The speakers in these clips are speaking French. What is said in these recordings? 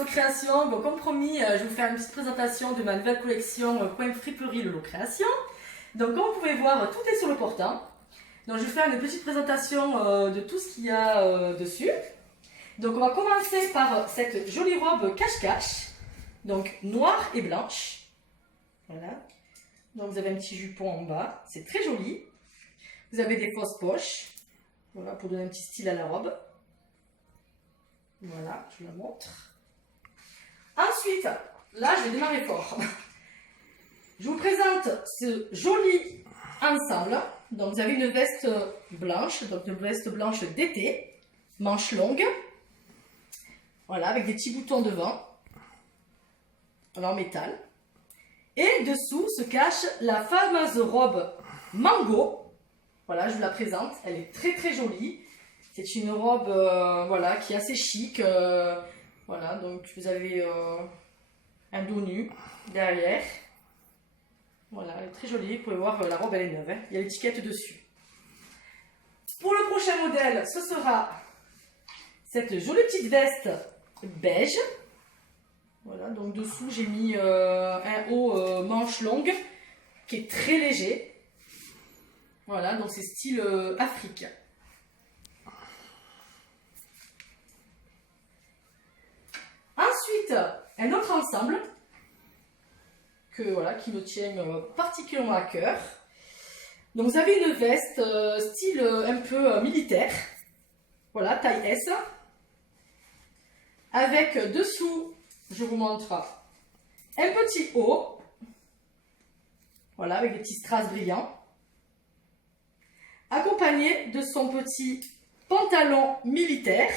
Hello Création. Bon, comme promis, je vais vous faire une petite présentation de ma nouvelle collection Coin Friperie Lolo Création. Donc, comme vous pouvez voir, tout est sur le portant. Donc, je vais faire une petite présentation de tout ce qu'il y a dessus. Donc, on va commencer par cette jolie robe cache-cache. Donc, noire et blanche. Voilà. Donc, vous avez un petit jupon en bas. C'est très joli. Vous avez des fausses poches. Voilà, pour donner un petit style à la robe. Voilà, je la montre. Ensuite, là, je vais démarrer fort. Je vous présente ce joli ensemble. Donc, vous avez une veste blanche, donc une veste blanche d'été, manches longues. Voilà, avec des petits boutons devant, en métal. Et dessous se cache la fameuse robe mango. Voilà, je vous la présente. Elle est très très jolie. C'est une robe voilà, qui est assez chic. Voilà, donc vous avez un dos nu derrière. Voilà, elle est très jolie. Vous pouvez voir, la robe elle est neuve. Hein. Il y a l'étiquette dessus. Pour le prochain modèle, ce sera cette jolie petite veste beige. Voilà, donc dessous j'ai mis un haut manche longue qui est très léger. Voilà, donc c'est style Afrique. Ensuite, un autre ensemble voilà, qui me tient particulièrement à cœur. Donc vous avez une veste style un peu militaire. Voilà, taille S. Avec dessous, je vous montre, un petit haut. Voilà, avec des petits strass brillants. Accompagné de son petit pantalon militaire.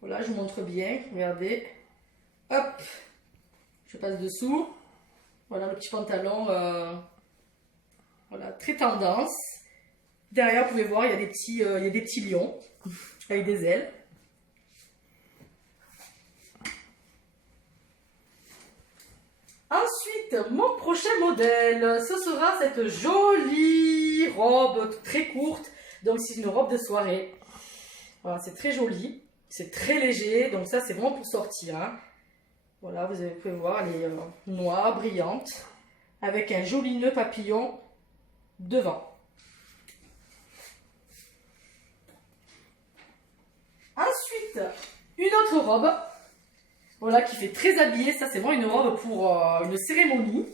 Voilà, je vous montre bien, regardez. Hop, je passe dessous. Voilà le petit pantalon, voilà, très tendance. Derrière, vous pouvez voir, il y a des petits lions avec des ailes. Ensuite, mon prochain modèle, ce sera cette jolie robe très courte. Donc, c'est une robe de soirée. Voilà, c'est très joli. C'est très léger, donc ça c'est vraiment pour sortir. Hein. Voilà, vous pouvez voir, elle est noire, brillante, avec un joli nœud papillon devant. Ensuite, une autre robe, voilà, qui fait très habillée. Ça c'est vraiment une robe pour une cérémonie.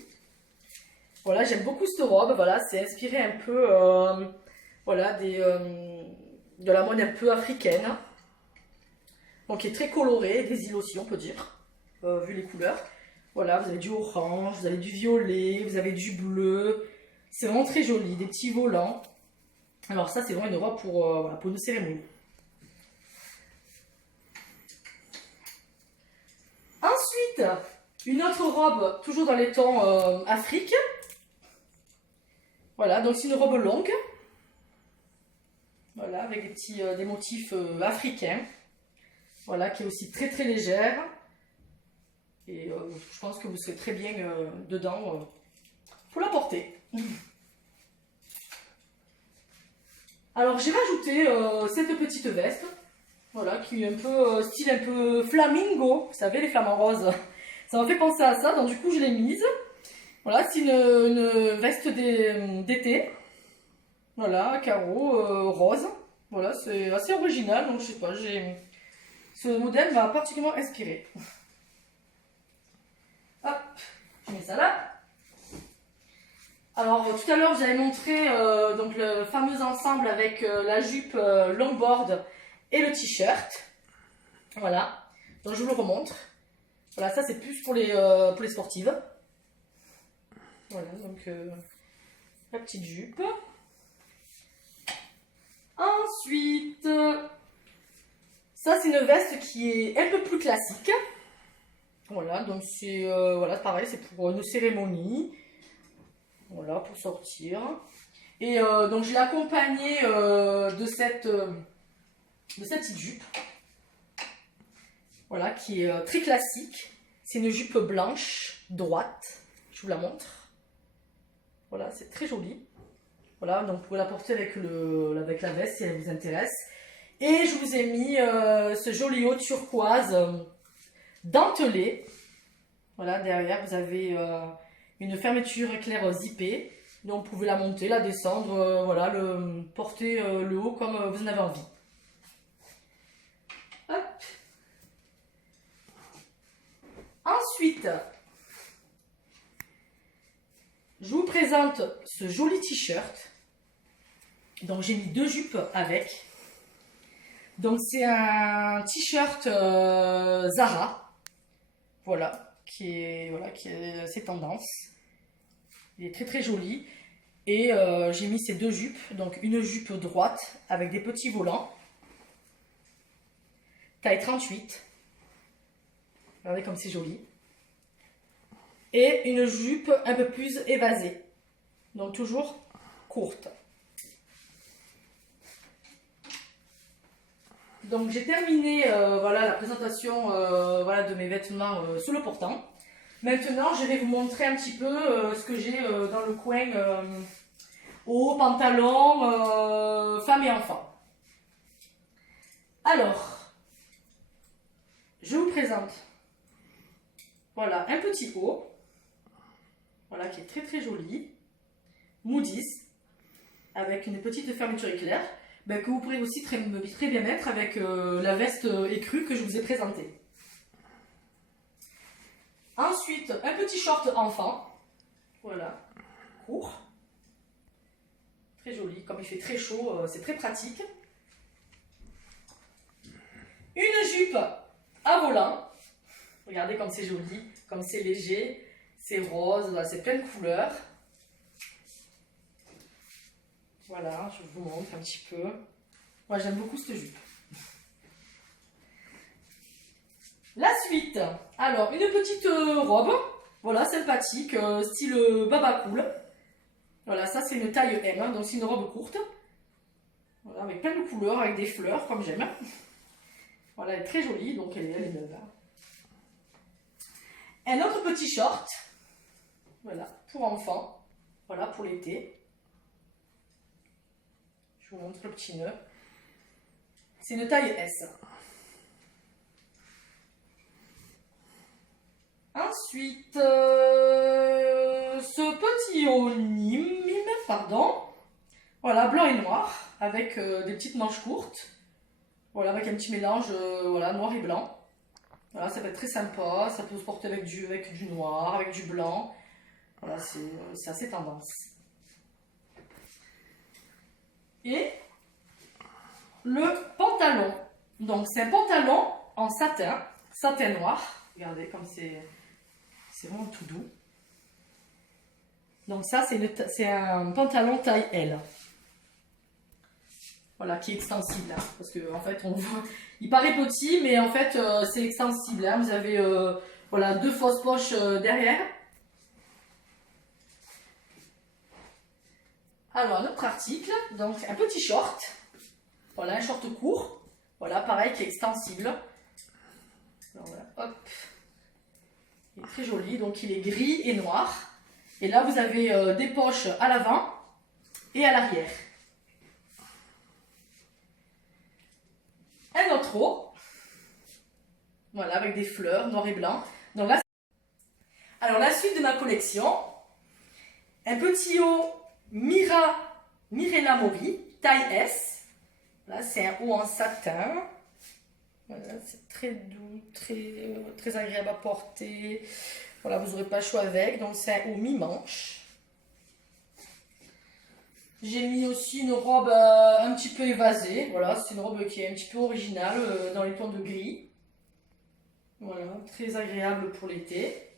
Voilà, j'aime beaucoup cette robe. Voilà, c'est inspiré un peu, voilà, de la mode un peu africaine. Donc, qui est très coloré, des îles aussi, on peut dire, vu les couleurs. Voilà, vous avez du orange, vous avez du violet, vous avez du bleu. C'est vraiment très joli, des petits volants. Alors ça, c'est vraiment une robe pour, voilà, pour une cérémonie. Ensuite, une autre robe, toujours dans les tons Afrique. Voilà, donc c'est une robe longue. Voilà, avec des motifs africains. Voilà, qui est aussi très très légère. Et je pense que vous serez très bien dedans pour la porter. Alors j'ai rajouté cette petite veste. Voilà, qui est un peu style un peu flamingo. Vous savez, les flamants roses. Ça m'a fait penser à ça, donc du coup je l'ai mise. Voilà, c'est une veste d'été. Voilà, carreau rose. Voilà, c'est assez original, donc je sais pas, ce modèle m'a particulièrement inspiré. Hop, je mets ça là. Alors, tout à l'heure, j'avais montré donc le fameux ensemble avec la jupe longboard et le t-shirt. Voilà, donc je vous le remontre. Voilà, ça c'est plus pour les sportives. Voilà, donc la petite jupe. Ensuite... ça, c'est une veste qui est un peu plus classique. Voilà, donc c'est voilà, pareil, c'est pour une cérémonie. Voilà, pour sortir. Et donc, je l'ai accompagnée de cette petite jupe. Voilà, qui est très classique. C'est une jupe blanche, droite. Je vous la montre. Voilà, c'est très joli. Voilà, donc vous pouvez la porter avec la veste si elle vous intéresse. Et je vous ai mis ce joli haut turquoise dentelé. Voilà, derrière, vous avez une fermeture éclair zippée. Donc, vous pouvez la monter, la descendre, voilà, porter le haut comme vous en avez envie. Hop. Ensuite, je vous présente ce joli t-shirt. Donc, j'ai mis 2 jupes avec. Donc, c'est un t-shirt Zara. Voilà, qui est assez tendance. Il est très très joli. Et j'ai mis ces 2 jupes. Donc, une jupe droite avec des petits volants. Taille 38. Regardez comme c'est joli. Et une jupe un peu plus évasée. Donc toujours courte. Donc j'ai terminé voilà, la présentation voilà, de mes vêtements sous le portant. Maintenant je vais vous montrer un petit peu ce que j'ai dans le coin haut, pantalon, femmes et enfants. Alors, je vous présente voilà, un petit haut. Voilà, qui est très très joli. Moody's, avec une petite fermeture éclair, que vous pourrez aussi très bien mettre avec la veste écrue que je vous ai présentée. Ensuite, un petit short enfant. Voilà, court. Très joli, comme il fait très chaud, c'est très pratique. Une jupe à volant. Regardez comme c'est joli, comme c'est léger. C'est rose, voilà, c'est plein de couleurs. Voilà, je vous montre un petit peu. Moi, j'aime beaucoup cette jupe. La suite. Alors, une petite robe. Voilà, sympathique, style baba cool. Voilà, ça c'est une taille M, hein, donc c'est une robe courte. Voilà, avec plein de couleurs, avec des fleurs, comme j'aime. Voilà, elle est très jolie, donc elle est neuve. Un autre petit short. Voilà, pour enfants. Voilà, pour l'été. Je vous montre le petit nœud. C'est une taille S. Ensuite, ce petit haut mime, pardon. Voilà, blanc et noir, avec des petites manches courtes. Voilà, avec un petit mélange voilà, noir et blanc. Voilà, ça va être très sympa. Ça peut se porter avec du noir, avec du blanc. Voilà, c'est assez tendance. Et le pantalon. Donc, c'est un pantalon en satin noir. Regardez comme c'est vraiment tout doux. Donc ça, c'est un pantalon taille L. Voilà, qui est extensible. Hein, parce qu'en fait, on voit, il paraît petit, mais en fait, c'est extensible. Hein. Vous avez voilà, 2 fausses poches derrière. Alors, un autre article, donc un petit short. Voilà, un short court. Voilà, pareil, qui est extensible. Alors, voilà, hop. Il est très joli, donc il est gris et noir. Et là, vous avez des poches à l'avant et à l'arrière. Un autre haut. Voilà, avec des fleurs, noir et blanc. Donc là, alors, la suite de ma collection. Un petit haut Mirella Mori, taille S. Là, c'est un haut en satin. Voilà, c'est très doux, très agréable à porter. Voilà, vous n'aurez pas le choix avec. Donc, c'est un haut mi-manche. J'ai mis aussi une robe un petit peu évasée. Voilà, c'est une robe qui est un petit peu originale dans les tons de gris. Voilà, très agréable pour l'été.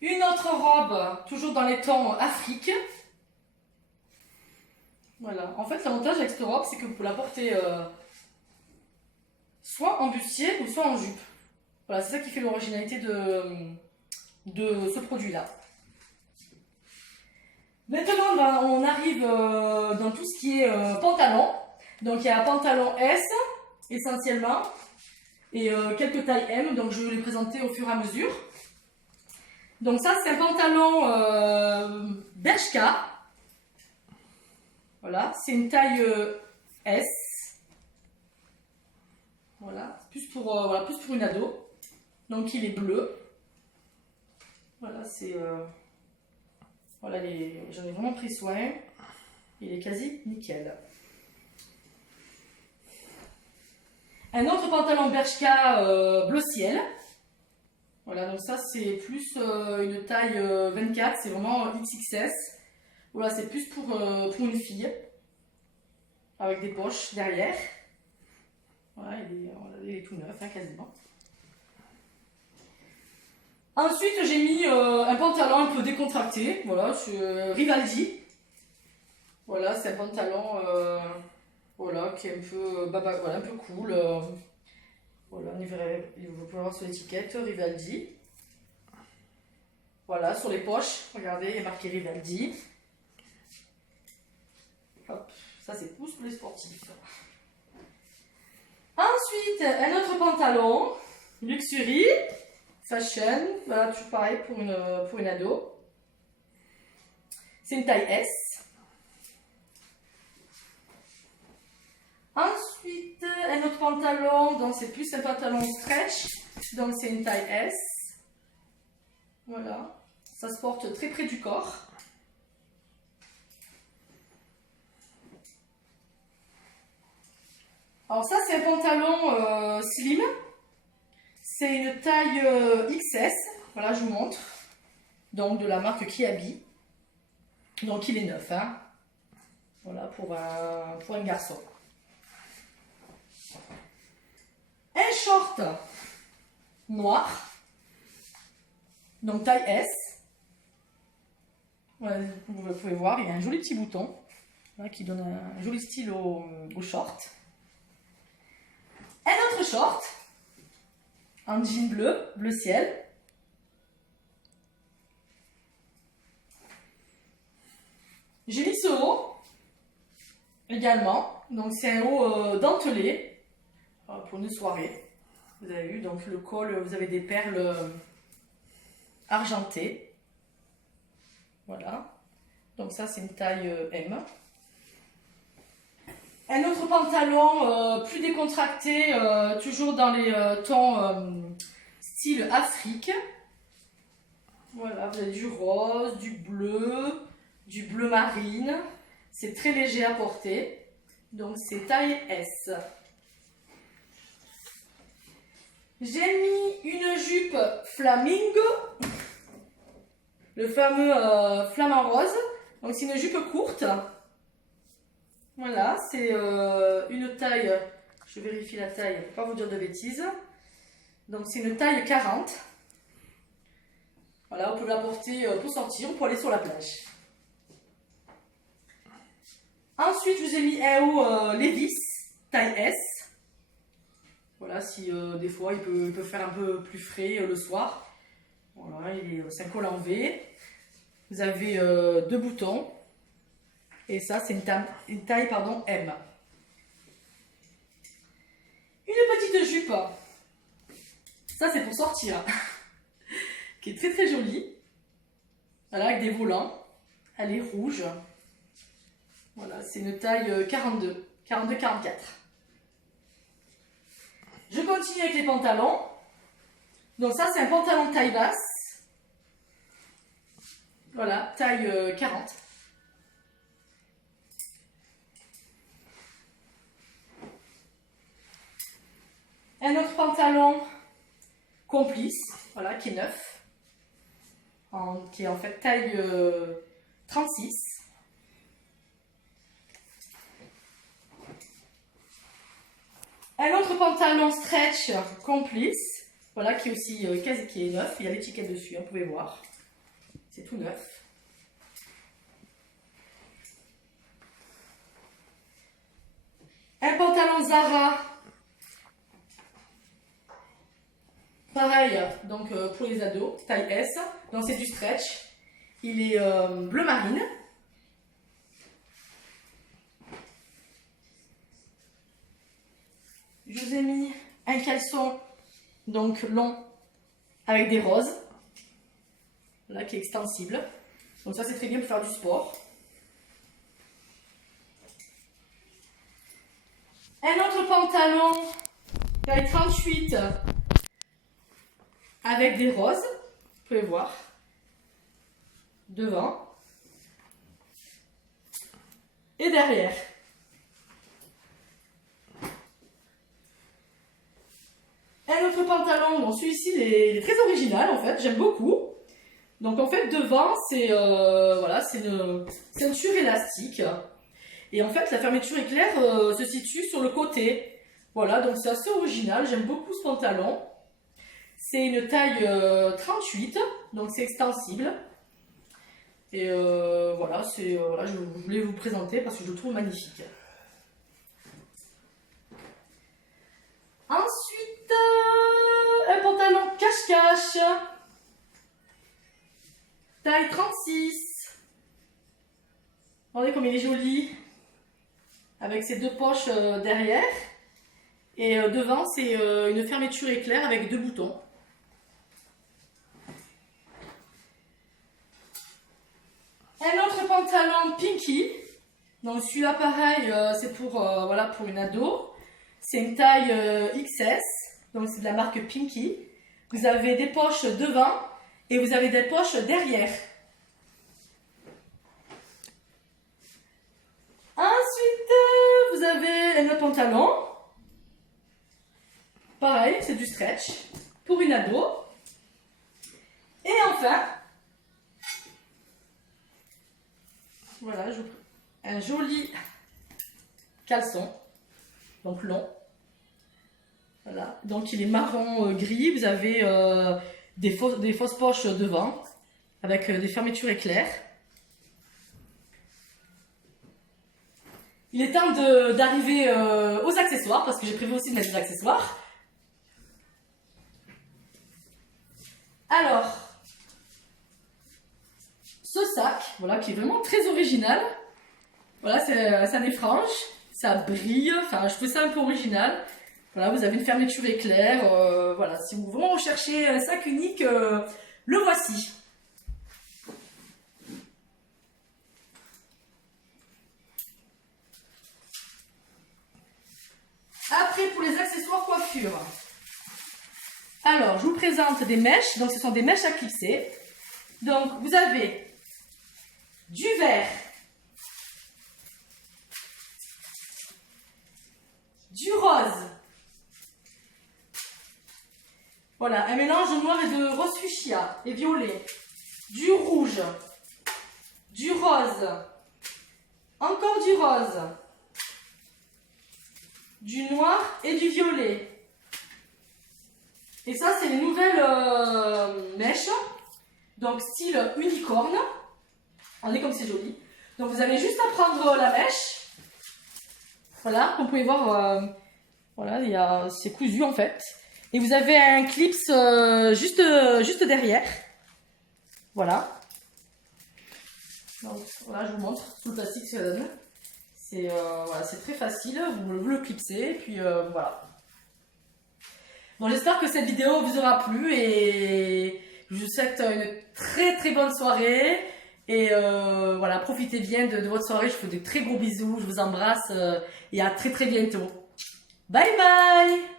Une autre robe, toujours dans les tons Afrique. Voilà, en fait, l'avantage avec cette robe, c'est que vous pouvez la porter soit en bustier ou soit en jupe. Voilà, c'est ça qui fait l'originalité de ce produit-là. Maintenant, on arrive dans tout ce qui est pantalon. Donc, il y a un pantalon S, essentiellement, et quelques tailles M. Donc, je vais les présenter au fur et à mesure. Donc, ça, c'est un pantalon Bershka. Voilà, c'est une taille S. Voilà, voilà, plus pour une ado. Donc il est bleu. Voilà, c'est... voilà, j'en ai vraiment pris soin. Il est quasi nickel. Un autre pantalon Bershka bleu ciel. Voilà, donc ça c'est plus une taille 24, c'est vraiment XXS. Voilà, c'est plus pour une fille. Avec des poches derrière. Voilà, il est tout neuf, hein, quasiment. Ensuite, j'ai mis un pantalon un peu décontracté. Voilà, c'est Rivaldi. Voilà, c'est un pantalon voilà, qui est un peu, voilà, un peu cool. Voilà, vous pouvez voir sur l'étiquette Rivaldi. Voilà, sur les poches, regardez, il est marqué Rivaldi. Hop, ça c'est plus pour les sportifs. Ensuite, un autre pantalon, Luxury, Fashion, voilà, toujours pareil pour une ado. C'est une taille S. Ensuite, un autre pantalon, donc c'est plus un pantalon stretch, donc c'est une taille S. Voilà, ça se porte très près du corps. Alors ça c'est un pantalon slim, c'est une taille XS, voilà je vous montre, donc de la marque Kiabi, donc il est neuf, hein. Voilà pour un garçon. Un short noir, donc taille S, voilà, vous pouvez voir, il y a un joli petit bouton, voilà, qui donne un joli style au short. Un autre short, en jean bleu ciel. J'ai mis ce haut également, donc c'est un haut dentelé pour une soirée. Vous avez vu, donc le col, vous avez des perles argentées. Voilà, donc ça c'est une taille M. Un autre pantalon plus décontracté, toujours dans les tons style Afrique. Voilà, vous avez du rose, du bleu marine. C'est très léger à porter. Donc c'est taille S. J'ai mis une jupe flamingo. Le fameux flamant rose. Donc c'est une jupe courte. Voilà, c'est une taille, je vérifie la taille pour ne pas vous dire de bêtises. Donc c'est une taille 40. Voilà, vous pouvez la porter pour sortir ou pour aller sur la plage. Ensuite, je vous ai mis un haut Levi's, taille S. Voilà, si des fois il peut faire un peu plus frais le soir. Voilà, c'est un col en V. Vous avez deux boutons. Et ça, c'est une taille pardon, M. Une petite jupe. Ça, c'est pour sortir. Qui est très très jolie. Voilà, avec des volants. Elle est rouge. Voilà, c'est une taille 42. 42-44. Je continue avec les pantalons. Donc ça, c'est un pantalon taille basse. Voilà, taille 40. Un autre pantalon complice, voilà, qui est neuf, qui est en fait taille 36. Un autre pantalon stretch complice, voilà, qui est aussi qui est neuf. Il y a l'étiquette dessus, hein, vous pouvez voir. C'est tout neuf. Un pantalon Zara. Pareil, donc pour les ados, taille S, donc c'est du stretch, il est bleu marine. Je vous ai mis un caleçon donc long avec des roses, là qui est extensible, donc ça c'est très bien pour faire du sport. Un autre pantalon taille 38 avec des roses, vous pouvez voir, devant et derrière. Un autre pantalon, bon celui-ci il est très original en fait, j'aime beaucoup. Donc en fait devant c'est voilà, c'est une ceinture élastique et en fait la fermeture éclair se situe sur le côté. Voilà, donc c'est assez original, j'aime beaucoup ce pantalon. C'est une taille 38, donc c'est extensible. Et voilà, voilà, je voulais vous présenter parce que je le trouve magnifique. Ensuite, un pantalon cache-cache. Taille 36. Regardez comme il est joli. Avec ses deux poches derrière. Et devant, c'est une fermeture éclair avec deux boutons. Un autre pantalon Pinky. Donc celui-là pareil, c'est pour, voilà, pour une ado. C'est une taille XS. Donc c'est de la marque Pinky. Vous avez des poches devant et vous avez des poches derrière. Ensuite, vous avez un autre pantalon. Pareil, c'est du stretch pour une ado. Et enfin, voilà, un joli caleçon, donc long. Voilà, donc il est marron gris. Vous avez des fausses poches devant avec des fermetures éclairs. Il est temps d'arriver aux accessoires parce que j'ai prévu aussi de mettre des accessoires. Alors, ce sac, voilà, qui est vraiment très original. Voilà, ça défranche, ça brille, enfin, je trouve ça un peu original. Voilà, vous avez une fermeture éclair. Voilà, si vous vraiment recherchez un sac unique, le voici. Après, pour les accessoires coiffure. Alors, je vous présente des mèches. Donc, ce sont des mèches à clipser. Donc, vous avez du vert, du rose. Voilà, un mélange de noir et de rose fuchsia et violet. Du rouge, du rose, encore du rose, du noir et du violet. Et ça, c'est les nouvelles mèches. Donc, style unicorne. Regardez comme c'est joli. Donc, vous avez juste à prendre la mèche. Voilà, comme vous pouvez voir, voilà, c'est cousu en fait. Et vous avez un clips juste derrière. Voilà. Donc, voilà, je vous montre sous le plastique ce que ça donne. C'est voilà, très facile. Vous le clipsez. Et puis voilà. Bon, j'espère que cette vidéo vous aura plu et je vous souhaite une très très bonne soirée. Et voilà, profitez bien de votre soirée. Je vous fais des très gros bisous. Je vous embrasse et à très très bientôt. Bye bye!